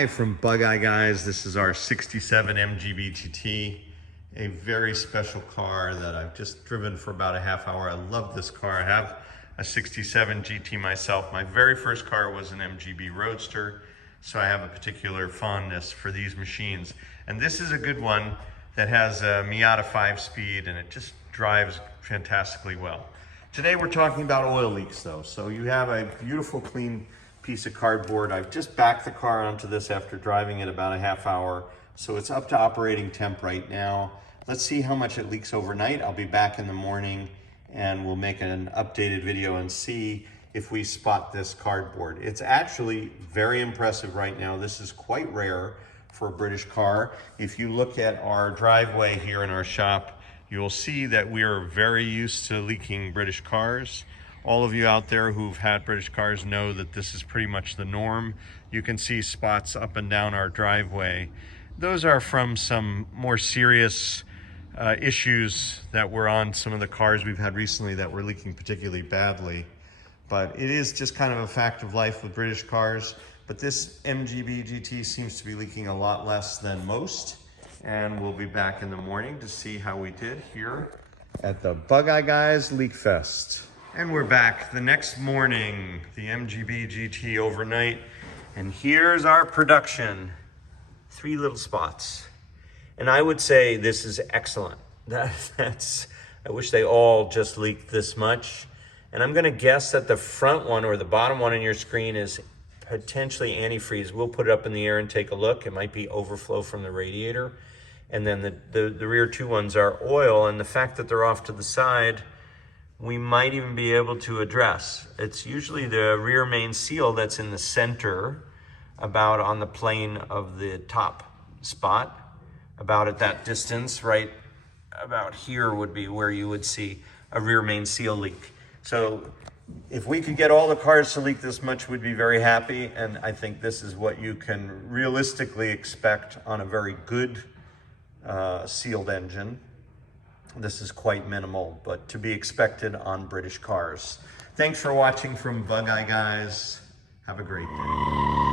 Hi from Bug Eye Guys. This is our 67 MGB GT, a very special car that I've just driven for about a half hour. I love this car. I have a 67 GT myself. My very first car was an MGB Roadster, so I have a particular fondness for these machines. And this is a good one that has a Miata 5-speed, and it just drives fantastically well. Today we're talking about oil leaks though. So you have a beautiful clean piece of cardboard. I've just backed the car onto this after driving it about a half hour. So it's up to operating temp right now. Let's see how much it leaks overnight. I'll be back in the morning and we'll make an updated video and see if we spot this cardboard. It's actually very impressive right now. This is quite rare for a British car. If you look at our driveway here in our shop, you'll see that we are very used to leaking British cars. All of you out there who've had British cars know that this is pretty much the norm. You can see spots up and down our driveway. Those are from some more serious issues that were on some of the cars we've had recently that were leaking particularly badly. But it is just kind of a fact of life with British cars. But this MGB GT seems to be leaking a lot less than most. And we'll be back in the morning to see how we did here at the Bug Eye Guys Leak Fest. And we're back the next morning, the MGB GT overnight, and here's our production. 3 little spots. And I would say this is excellent. I wish they all just leaked this much. And I'm gonna guess that the front one or the bottom one on your screen is potentially antifreeze. We'll put it up in the air and take a look. It might be overflow from the radiator. And then the rear 2 ones are oil, and the fact that they're off to the side, we might even be able to address. It's usually the rear main seal that's in the center, about on the plane of the top spot, about at that distance, right about here would be where you would see a rear main seal leak. So if we could get all the cars to leak this much, we'd be very happy. And I think this is what you can realistically expect on a very good sealed engine. This is quite minimal, but to be expected on British cars. Thanks for watching from Bug Eye Guys. Have a great day.